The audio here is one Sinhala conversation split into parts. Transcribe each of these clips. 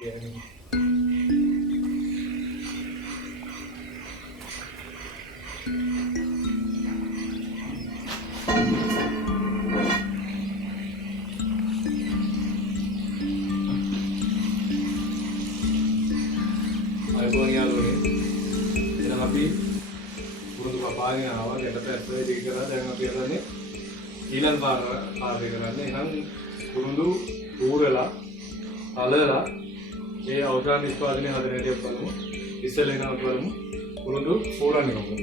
පුරුදු කපාගෙන ආවා ගැට පැත්ත දෙක කරලා දැන් අපි හදන්නේ ඊළඟ පාරේ කරන්නේ. එහෙනම් පුරුදු ඌරලා අලලා මේ අවසාන නිෂ්පාදනයේ හදන හැටි බලමු. ඉස්සෙල්ලා එනවා බලමු පුරුදු ඌරන්නේ කොහොමද.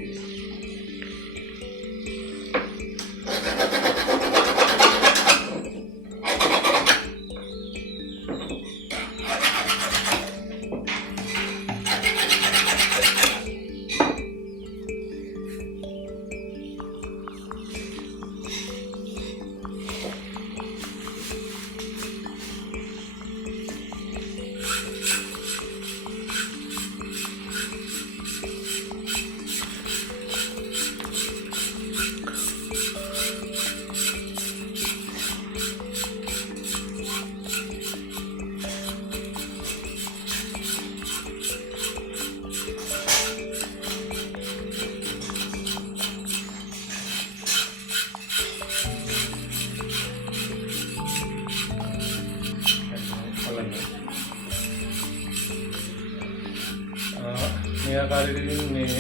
ආකාරයෙන් මේ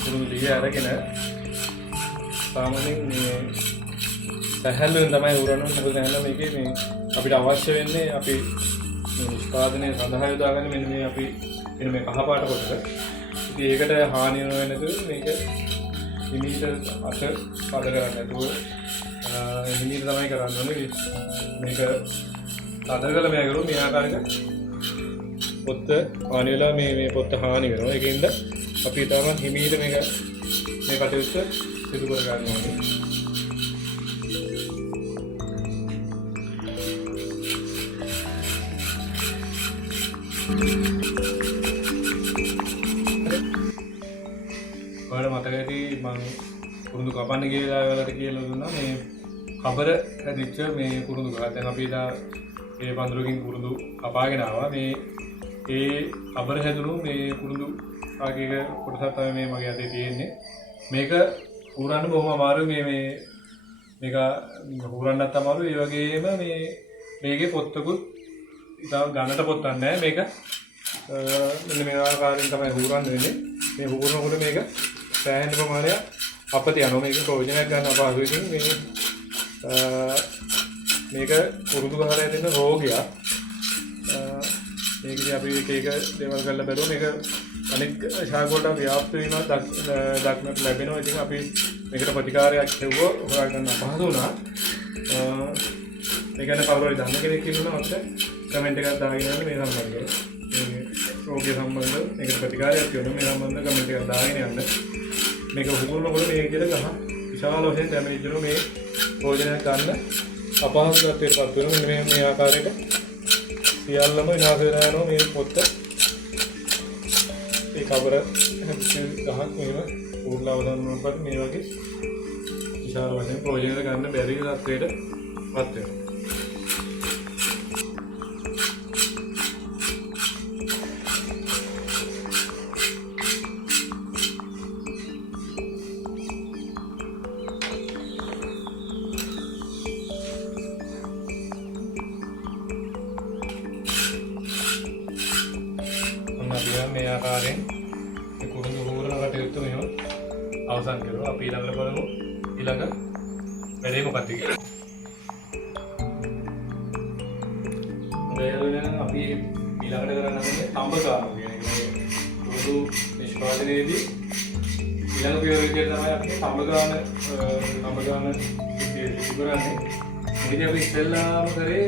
පුරුදු දිය අරගෙන සාමාන්‍යයෙන් මේ සැහැල්ලුවෙන් තමයි උරන්නේ. මොකද දැන් මේකේ මේ අපිට අවශ්‍ය වෙන්නේ අපි නිෂ්පාදනය සඳහා යොදාගන්න මෙන්න මේ අපි මෙන්න මේ කහ පාට කොටස. ඉතින් ඒකට හානිය නොවන නැතුව මේක හිමීට අත පද කරන්න නැතුව හිමීට තමයි කරන්න ඕනේ. මේක පද කරලා මේ කරු මේ ආකාරයක පොත්ත හානි වෙලා මේ පොත්ත හානි වෙනවා. ඒකින්ද අපි තාම හිමීට මේක මේ කටයුත්ත සිදු කර ගන්න ඕනේ. ඔයාලා මතක ඇති මම කුරුඳු කපන්න ගියලා වලට කියලා දුන්නා මේ කබර හැදිච්ච මේ කුරුඳු ගහ. දැන් අපි දා මේ පඳුරකින් කුරුඳු කපාගෙන ආවා. මේ ඒ කබර හැදුණු මේ කුරුඳු ආගේක කොටසක් තමයි මේ මගේ අතේ තියෙන්නේ. මේක හුරන්න බොහොම අමාරුයි. මේක හුරන්නත් අමාරුයි. ඒ වගේම මේකේ පොත්තකුත් ඉතින් ගන්නට පොත්තක් නැහැ. මේක මෙන්න මේ ආකාරයෙන් තමයි හුරන්න වෙන්නේ. මේ හුරනකොට මේක සෑහෙන ප්‍රමාණයක් අපත යනවා. මේක ප්‍රයෝජනයක් ගන්න අපහසුයි. ඉතින් මේක කුරුඳු ගහලා ඇතිවෙන රෝගයක්. මේකදී අපි එක දේවල් කරලා බැලුවා. මේක අනෙක් ශාක වලට ව්‍යාප්ත වීම දක්නට ලැබෙනවා. ඉතින් අපි මේකට ප්‍රතිකාරයක් හෙව්වා. හොයාගන්න අපහසු වුණා. මේ ගැන කවුරු හරි දන්න කෙනෙක් ඉන්නවා අපිට කමෙන්ට් එකක් දාගෙන යන්න මේ සම්බන්ධව. මේ රෝගය සම්බන්ධව මේකට ප්‍රතිකාරයක් කියනවා. මේ සම්බන්ධව කමෙන්ට් එකක් දාගෙන යන්න. මේක හුරුනකොට මේ විදිහට ගහ විශාල වශයෙන් ඩැමේජ් වෙනවා. මේ ප්‍රයෝජනයක් ගන්න අපහසු තත්ත්වයකටපත් වෙනවා. මේ ආකාරයට සියල්ලම විනාශ වෙලා යනවා. මේ පොත්ත ඒ කබර හැදිච්ච ගහක් මේව උර්ලා වදන්නකොට මේ වගේ විශාල වශයෙන් ප්‍රයෝජන ගන්න බැරි තත්ත්වයකටපත් වෙනවා. මේ ආකාරයෙන් මේ කුරුඳු හුරන කටයුත්ත මෙහෙම අවසන් කරනවා. අපි ඊළඟට බලමු ඊළඟ වැඩේ මොකක්ද කියලා. දැන් අපි ඊළඟට කරන්න හදන්නේ තඹගාන කියන එක. කුරුඳු නිෂ්පාදනයේදී ඊළඟ පියවර විදිහට තමයි අපි තඹගාන ඉතිරන්නේ. මේක අපි ඉස්සෙල්ලාම කරේ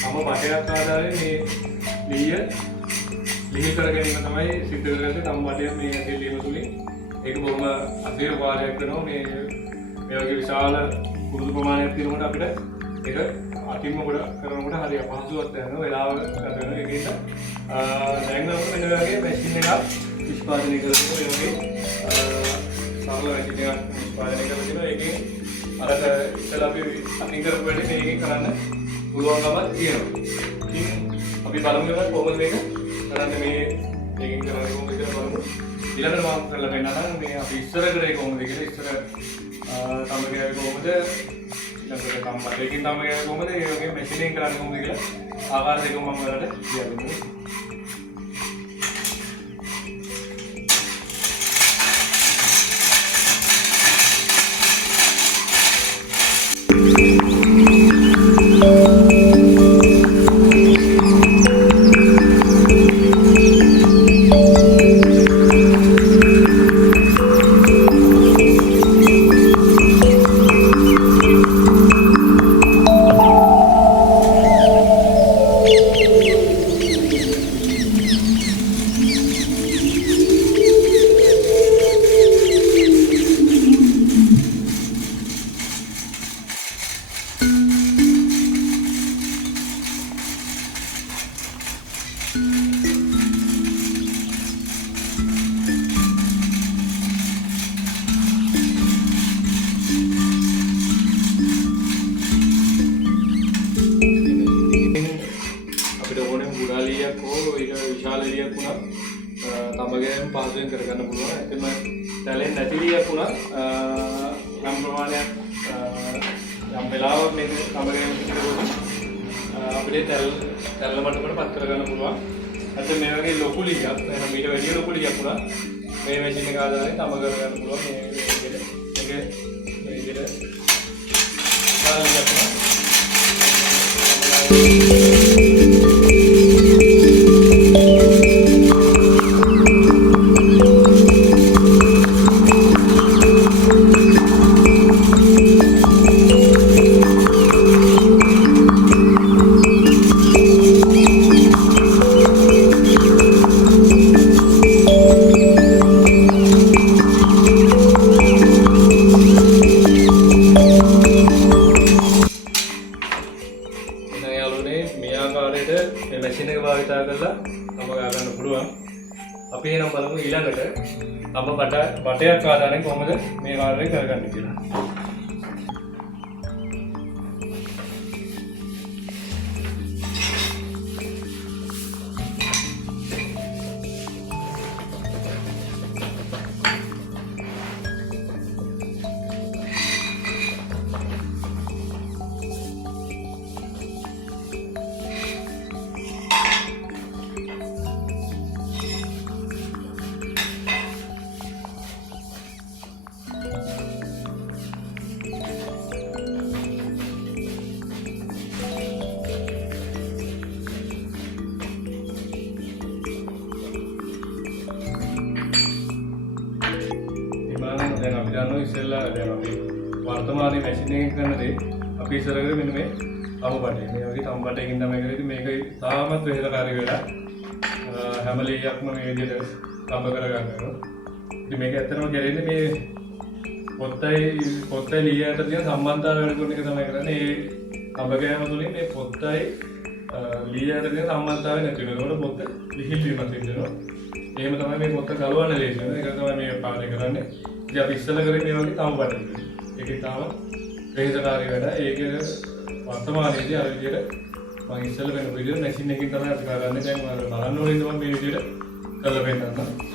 තඹ පටයක් ආදාරේ මේ ලිහි කර ගැනීම තමයි සිද්ධ කරගත්තේ. තම මඩිය මේ ඇදලීම තුලින් ඒක බොහොම අසීරු කාර්යයක් කරනවා. මේ වගේ විශාල කුරුඳු ප්‍රමාණයක් තියෙනකොට අපිට ඒක අතින්ම කොට කරනකොට හරි අපහසුවක් දැනෙනවා. වෙලාව ගත වෙනවා. ඒකෙන්ද දැන් නම් මෙන්න වගේ මැෂින් එකක් නිෂ්පාදනය කරලා මේ වගේ සරල මැෂින් එකක් නිෂ්පාදනය කරලා තියෙනවා. ඒකෙන් අර ඉතල අපි අතින් කරපු වැඩේ මේකෙන් කරන්න පුළුවන්කමක් තියෙනවා. ඉතින් අපි බලමු ඒක කොහොමද මේක කරන්නේ මේ මේකෙන් කරන්නේ කොහොමද කියලා බලමු. ඊළඟට මම කරලා පෙන්නනවා මේ අපි ඉස්සර කරේ කොහොමද කියලා. ඉස්සර තම ගෑවේ කොහොමද ඊළඟට කම්බටේකින් තම ගෑවේ කොහොමද ඒ වගේ මැෂින් එකෙන් කරන්නේ කොහොමද කියලා ආකාර දෙකම මම ඔයාලට කියන්නම්. විශාල එළියක් වුණා තමගේම පහසුවෙන් කරගන්න පුළුවන්. ඒකම තැලෙන් නැති එළියක් වුණා යම් ප්‍රමාණයක් යම් වෙලාවක් මේක තමගේම පිටරොත් අපිට තැල්ල මට්ටමකට පත් කරගන්න පුළුවන්. අද මේ වගේ ලොකු එළියක් එහෙනම් මීට වැඩි ලොකු එළියක් වුණා මේ මැෂින් එක ආදාරයෙන් තම කරගන්න පුළුවන්. මේ විදිහට මැෂින් එක භාවිත කරලා තම ගා ගන්න පුළුවන්. අපි එනම් බලමු ඊළඟට තම බටයක් ආදාරයෙන් කොහොමද මේ කාර්යය කරගන්නේ කියලා. දැන් අපි දන්නවා ඉස්සෙල්ලා දැන් අපි වර්තමානයේ මැෂින් එකකින් කරන දේ අපි ඉස්සර කරේ මෙන්න මේ තම බටේ. මේ වගේ තම බටේකින් තමයි කරේදී මේක තාමත් වෙහෙසකාරී වෙලා හැම ලීයක්ම මේ විදිහට තම කරගන්නවා. ඉතින් මේක ඇත්තටම කරන්නේ මේ පොත්තයි ලීය අතර තියෙන සම්බන්ධතාවය වැඩි කරන එක තමයි කරන්නේ. ඒ තම ගෑම තුලින් මේ පොත්තයි ලීය අතර තියෙන සම්බන්ධතාවය නැති වෙනවා. ඒකට පොත්ත ලිහිල් වීමක් වෙනවා. එහෙම තමයි මේ පොත්ත ගලවන්න ලේසි වෙනවා. ඒක තමයි මේ පාඩේ කරන්නේ. ඉතින් අපි ඉස්සෙල්ලා කරේ මේ වගේ තම බටේ. ඒකේ තාම වෙහෙසකාරී වැඩ. ඒක වර්තමානයේදී අර විදිහට මම ඉස්සෙල්ලා වෙන විදිහට මැෂින් එකකින් තමයි අපි කරන්නේ. දැන් මම බලන්න ඕනේ ඉඳන් මේ විදිහට කරලා පෙන්නන්න.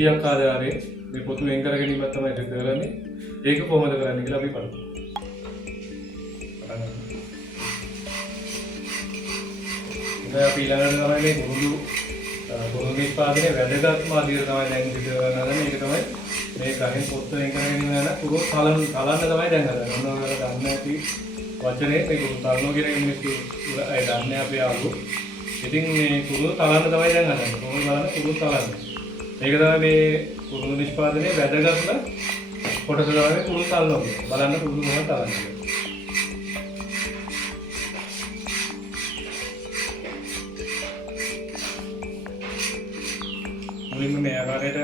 ඊයක් ආදාරේ මේ පොතු වෙන් කර ගැනීමක් තමයි සිද්ධ කරන්නේ. ඒක කොහොමද කරන්නේ කියලා අපි බලමු. ඉතින් අපි ඊළඟට තමයි මේ කුරුළු නිෂ්පාදනයේ වැදගත්ම අදියර තමයි දැන් සිද්ධ කරනවා. ඒක තමයි මේ ගහෙන් පොත්ත වෙන් කරගෙන යන කුරුළු තලන්න තමයි දැන් හදන්නේ. ඔන්න ඔයාලා දන්නේ නැති වචනේ මේ කුරුළු තලනවා කියන මිනිස්සු ඒ දන්නේ අපි ආවෝ. ඉතින් මේ කුරුළු තලන්න තමයි දැන් හදන්නේ. කොහොමද බලන්න කුරුළු තලන්නේ. මේක තමයි මේ කුරුළු නිෂ්පාදනයේ වැදගත්ම කොටස තමයි කුරුළු තලනවා කියන්නේ. බලන්න කුරුළු මොනවද තලන්නේ. මුලින්ම මේ ආකාරයට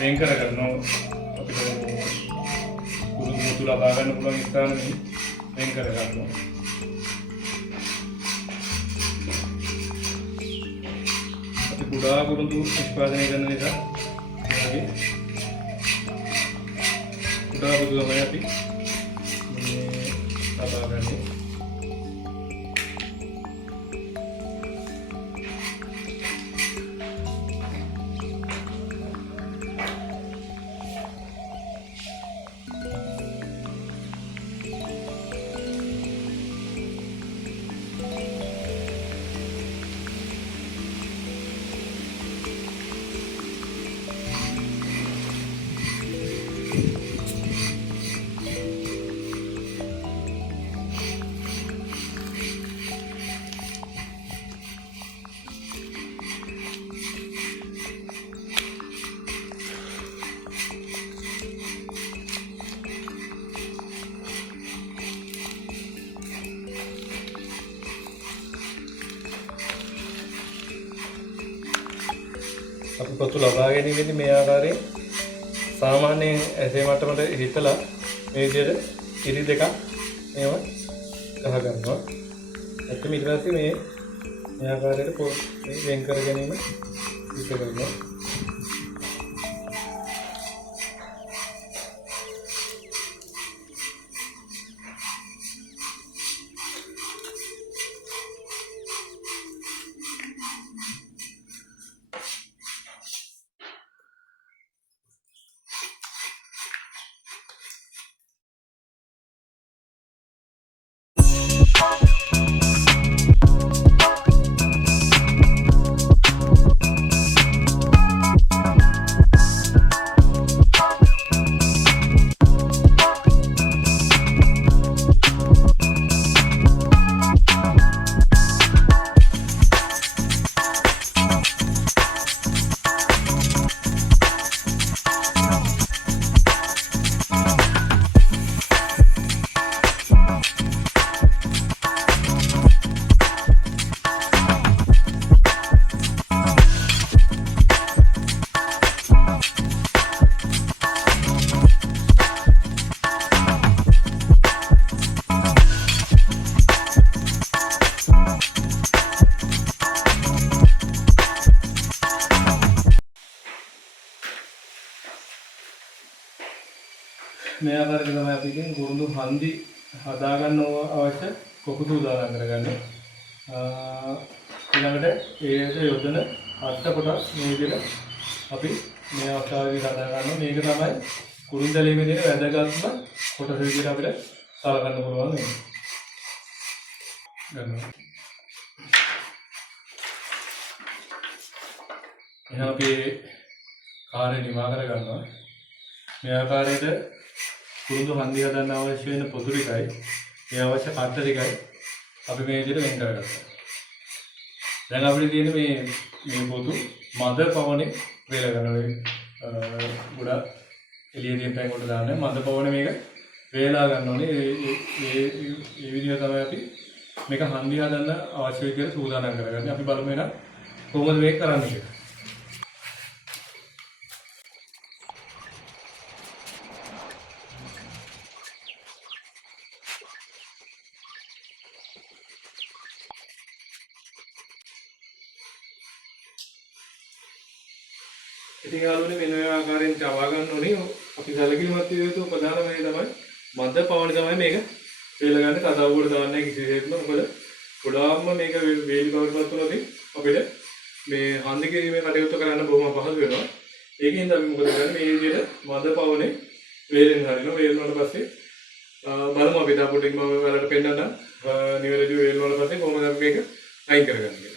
වෙන් කර ගන්නවා අපිට කුරුළු මුතු ලබා ගන්න පුළුවන් ස්ථාන වෙන් කර ගන්නවා. අපි කුඩා කුරුළු නිෂ්පාදනය කරන නිසා මේ කුඩා කුරුළු තමයි අපි ලබා ගන්නේ. අපි පොතු ලබා ගැනීමේදී මේ ආකාරයෙන් සාමාන්‍යයෙන් ඇසේ මට්ටමට හිතලා මේ විදිහට ඉරි දෙකක් මේව ගහ ගන්නවා. එතකොට ඊට පස්සේ මේ ආකාරයට වෙන් කර ගැනීම ඉෂ්ට කරනවා. මේ ආකාරයට තමයි අපි ඉතින් කුරුළු හන්දි හදා ගන්න අවශ්‍ය කොකුතු උදාහරණ කරගන්නේ. ඊළඟට ඒකට යොදන අට කොටස් මේ විදිහට අපි මේ අවස්ථාවේදී හදා ගන්නවා. මේක තමයි කුරුළු දැලීමේ තියෙන වැදගත්ම කොටස විදිහට අපිට සලකන්න පුළුවන් වෙන්නේ. ගන්නවා. එහෙනම් අපි කාර්ය නිමා කර ගන්නවා. මේ ආකාරයට කුරුළු හන්දි හදන්න අවශ්‍ය වෙන පොතු ටිකයි ඒ අවශ්‍ය කට්ට ටිකයි අපි මේ විදිහට වෙන් කරගත්තා. දැන් අපිට තියෙන මේ පොතු මද පවනේ වේල ගන්නවා. ගොඩක් එළියෙන් පැන් කොට දාන්න මද පවනේ මේක වේලා ගන්න ඕනේ. ඒ විදිහට තමයි අපි මේක හන්දි හදන්න අවශ්‍ය විදිහට සූදානම් කරගන්නේ. අපි බලමු එහෙනම් කොහොමද මේක කරන්නේ කියලා. ඉතින් යාළුවනේ මෙන්න මේ ආකාරයෙන් චවා ගන්න ඕනේ. අපි සැලකිලිමත් විය යුතු ප්‍රධානම දේ තමයි මද පවනේ තමයි මේක වේල ගන්න. තදවුවට දාන්නේ කිසිසේත්ම. මොකද ගොඩාක්ම මේක වේලි බවට පත් වුණොත් අපිට මේ හන්දි කිරීමේ කටයුතු කරන්න බොහොම පහසු වෙනවා. ඒකෙන්ද අපි මොකද කරන්නේ මේ විදිහට මද පවනේ වේලෙන් හරිනවා. වේලුණාට පස්සේ බලමු අපි තා පොඩ්ඩක් මම ඔයාලට පෙන්නන්න නිවැරදිව වේලුණාට පස්සේ කොහොමද අපි මේක අයින් කරගන්නේ.